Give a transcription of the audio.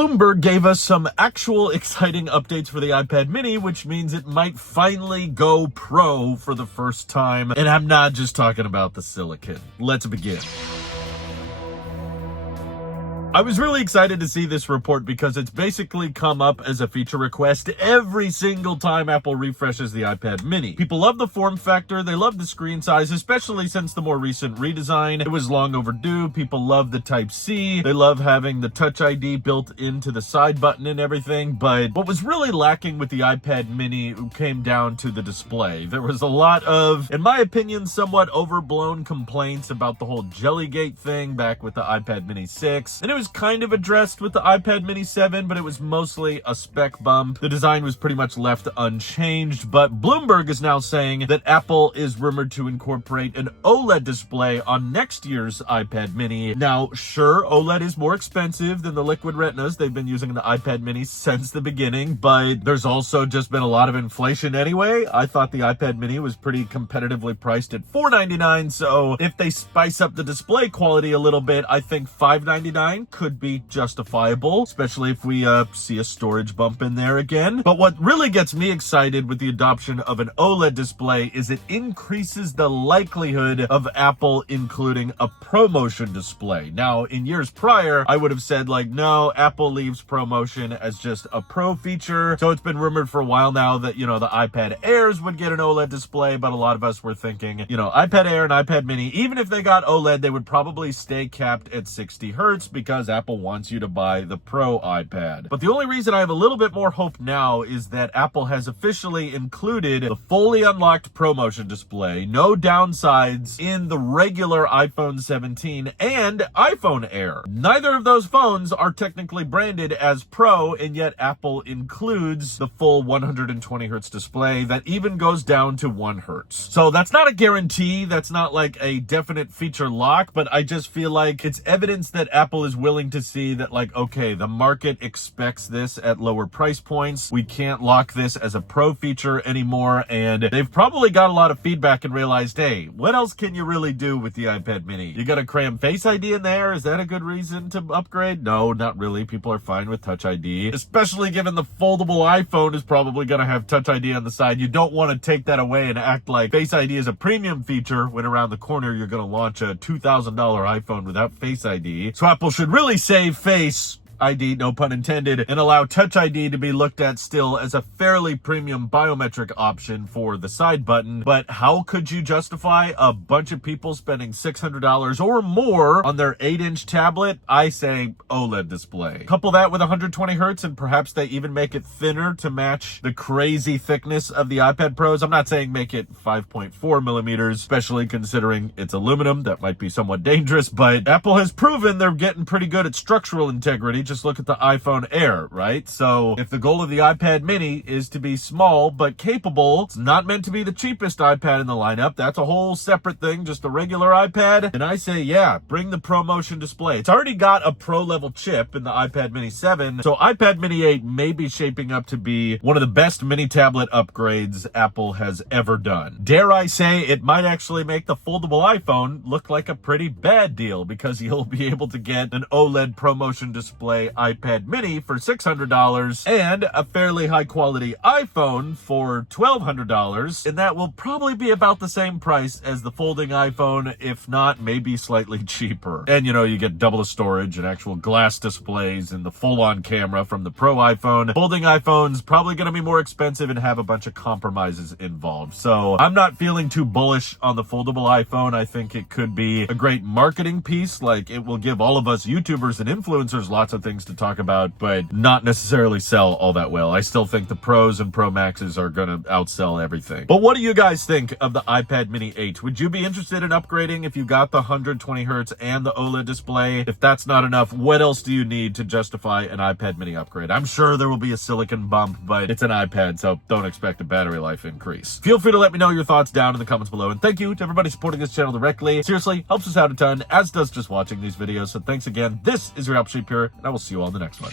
Bloomberg gave us some actual exciting updates for the iPad mini, which means it might finally go Pro for the first time. And I'm not just talking about the silicon. Let's begin. I was really excited to see this report because it's basically come up as a feature request every single time Apple refreshes the iPad mini. People love the form factor, they love the screen size, especially since the more recent redesign. It was long overdue. People love the Type-C. They love having the Touch ID built into the side button and everything. But what was really lacking with the iPad mini came down to the display. There was a lot of, in my opinion, somewhat overblown complaints about the whole Jellygate thing back with the iPad mini 6. And it was kind of addressed with the iPad mini 7, but it was mostly a spec bump. The design was pretty much left unchanged, but Bloomberg is now saying that Apple is rumored to incorporate an OLED display on next year's iPad mini. Now, sure, OLED is more expensive than the liquid retinas they've been using in the iPad mini since the beginning, but there's also just been a lot of inflation anyway. I thought the iPad mini was pretty competitively priced at $499, so if they spice up the display quality a little bit, I think $599 could be justifiable, especially if we see a storage bump in there again. But what really gets me excited with the adoption of an OLED display is it increases the likelihood of Apple including a ProMotion display. Now, in years prior, I would have said like, no, Apple leaves ProMotion as just a Pro feature. So it's been rumored for a while now that, you know, the iPad Airs would get an OLED display, but a lot of us were thinking, you know, iPad Air and iPad mini, even if they got OLED, they would probably stay capped at 60 hertz because Apple wants you to buy the Pro iPad. But the only reason I have a little bit more hope now is that Apple has officially included the fully unlocked ProMotion display, no downsides, in the regular iPhone 17 and iPhone Air. Neither of those phones are technically branded as Pro, and yet Apple includes the full 120 hertz display that even goes down to 1 hertz. So that's not a guarantee, that's not like a definite feature lock, but I just feel like it's evidence that Apple is willing to see that, like, okay, the market expects this at lower price points. We can't lock this as a Pro feature anymore, and they've probably got a lot of feedback and realized, hey, what else can you really do with the iPad mini? You gotta cram Face ID in there? Is that a good reason to upgrade? No, not really. People are fine with Touch ID, especially given the foldable iPhone is probably gonna have Touch ID on the side. You don't want to take that away and act like Face ID is a premium feature when around the corner you're gonna launch a $2,000 iPhone without Face ID. So Apple should really save Face ID, no pun intended, and allow Touch ID to be looked at still as a fairly premium biometric option for the side button. But how could you justify a bunch of people spending $600 or more on their 8-inch tablet? I say OLED display. Couple that with 120 hertz and perhaps they even make it thinner to match the crazy thickness of the iPad Pros. I'm not saying make it 5.4 millimeters, especially considering it's aluminum. That might be somewhat dangerous, but Apple has proven they're getting pretty good at structural integrity. Just look at the iPhone Air, right? So if the goal of the iPad mini is to be small but capable, it's not meant to be the cheapest iPad in the lineup. That's a whole separate thing, just a regular iPad. And I say, yeah, bring the ProMotion display. It's already got a Pro level chip in the iPad mini 7. So iPad mini 8 may be shaping up to be one of the best mini tablet upgrades Apple has ever done. Dare I say it might actually make the foldable iPhone look like a pretty bad deal because you'll be able to get an OLED ProMotion display iPad mini for $600 and a fairly high quality iPhone for $1,200, and that will probably be about the same price as the folding iPhone, if not maybe slightly cheaper. And you know, you get double the storage and actual glass displays and the full-on camera from the Pro iPhone. Folding iPhone's probably going to be more expensive and have a bunch of compromises involved. So I'm not feeling too bullish on the foldable iPhone. I think it could be a great marketing piece, like it will give all of us YouTubers and influencers lots of things to talk about, but not necessarily sell all that well. I still think the Pros and Pro Maxes are gonna outsell everything. But what do you guys think of the iPad mini 8? Would you be interested in upgrading if you got the 120 hertz and the OLED display? If that's not enough, what else do you need to justify an iPad mini upgrade? I'm sure there will be a silicon bump, but it's an iPad, so don't expect a battery life increase. Feel free to let me know your thoughts down in the comments below, and thank you to everybody supporting this channel directly. Seriously, helps us out a ton, as does just watching these videos. So thanks again. This is your Apple Sheep here, and I will see you all in the next one.